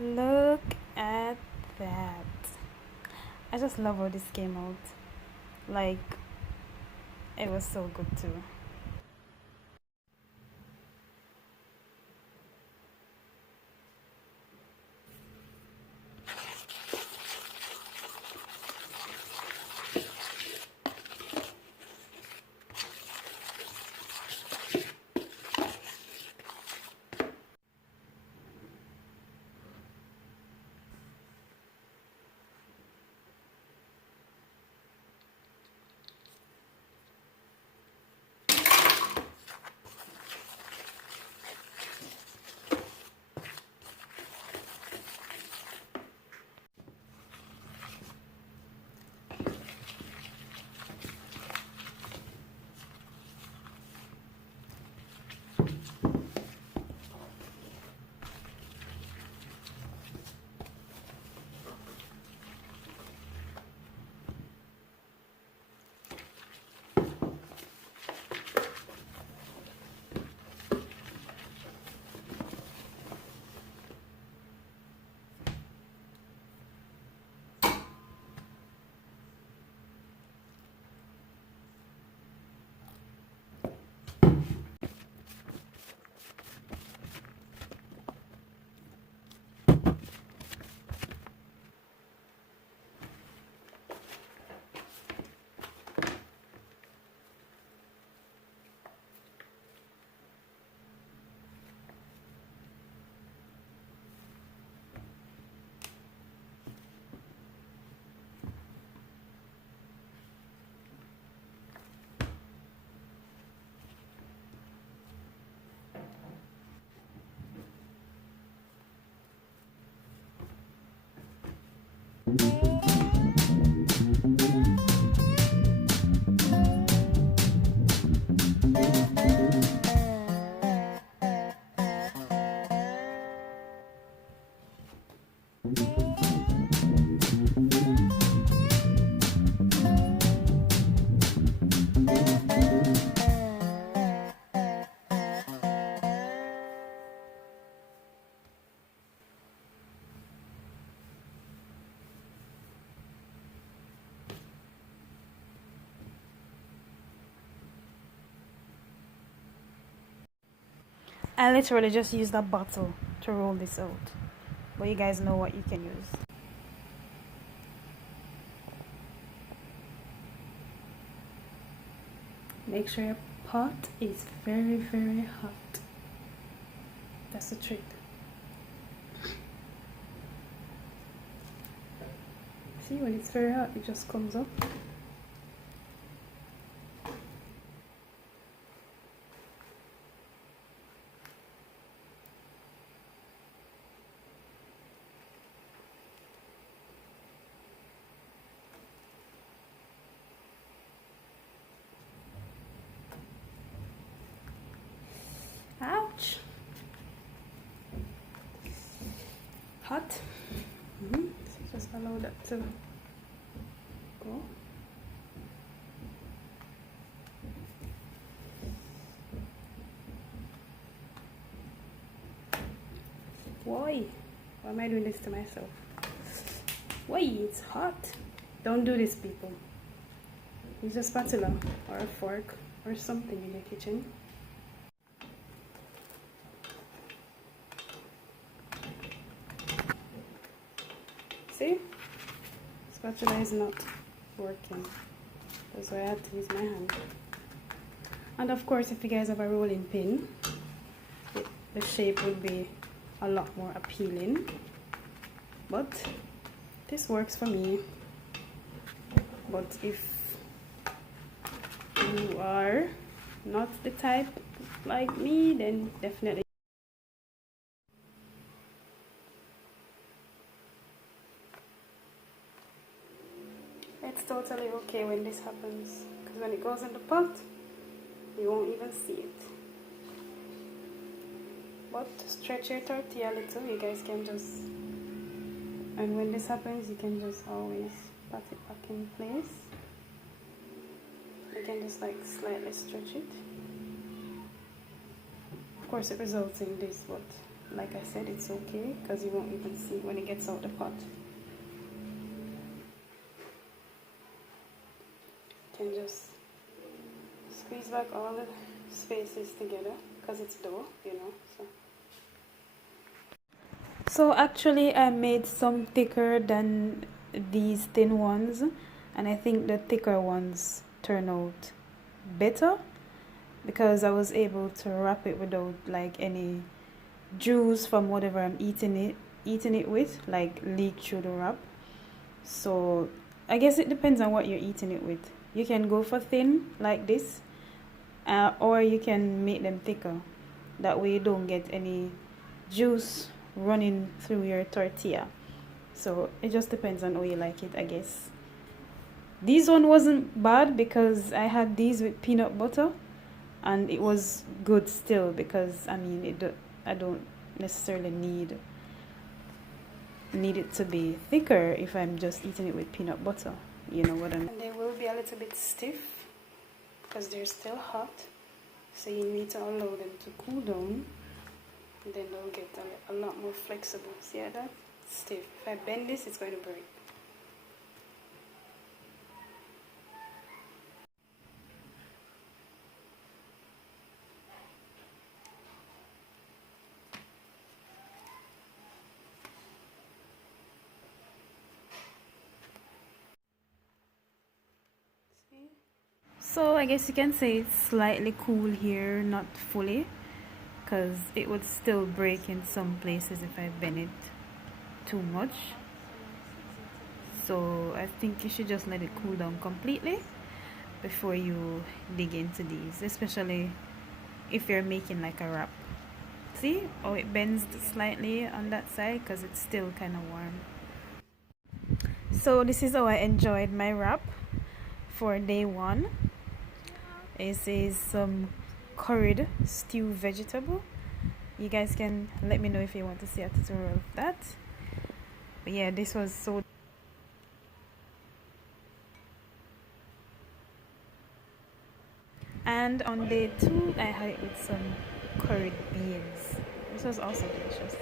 Look at that. I just love how this came out. Like, it was so good too. I literally just used a bottle to roll this out. But you guys know what you can use. Make sure your pot is very, very hot. That's the trick. See, when it's very hot, it just comes up. Ouch! Hot. So just allow that to go. Why? Why am I doing this to myself? Why? It's hot. Don't do this, people. Use a spatula or a fork or something in your kitchen. See? Spatula is not working. That's why I had to use my hand. And of course, if you guys have a rolling pin, the shape will be a lot more appealing. But this works for me. But if you are not the type like me, then definitely. It's totally okay when this happens, because when it goes in the pot, you won't even see it. But stretch your tortilla a little, you guys can just, and when this happens, you can just always pat it back in place. You can just like slightly stretch it. Of course it results in this, but like I said, it's okay because you won't even see when it gets out the pot. You can just squeeze back all the spaces together because it's dough, you know. So actually I made some thicker than these thin ones, and I think the thicker ones turn out better because I was able to wrap it without like any juice from whatever I'm eating it with like leak through the wrap. So I guess it depends on what you're eating it with. You can go for thin like this, or you can make them thicker. That way you don't get any juice running through your tortilla. So it just depends on how you like it, I guess. This one wasn't bad because I had these with peanut butter, and it was good still because I mean I don't necessarily need it to be thicker if I'm just eating it with peanut butter. You know what I mean? And they will be a little bit stiff because they're still hot, so you need to allow them to cool down, and then they'll get a lot more flexible. See how that's stiff? If I bend this, it's going to break. See? So I guess you can say it's slightly cool here, not fully, because it would still break in some places if I bend it too much. So I think you should just let it cool down completely before you dig into these, especially if you're making like a wrap. See how it bends slightly on that side because it's still kind of warm. So this is how I enjoyed my wrap for day one. This is some curried stew vegetable. You guys can let me know if you want to see a tutorial of that. But yeah, this was so. And on day two, I had it with some curried beans. This was also delicious.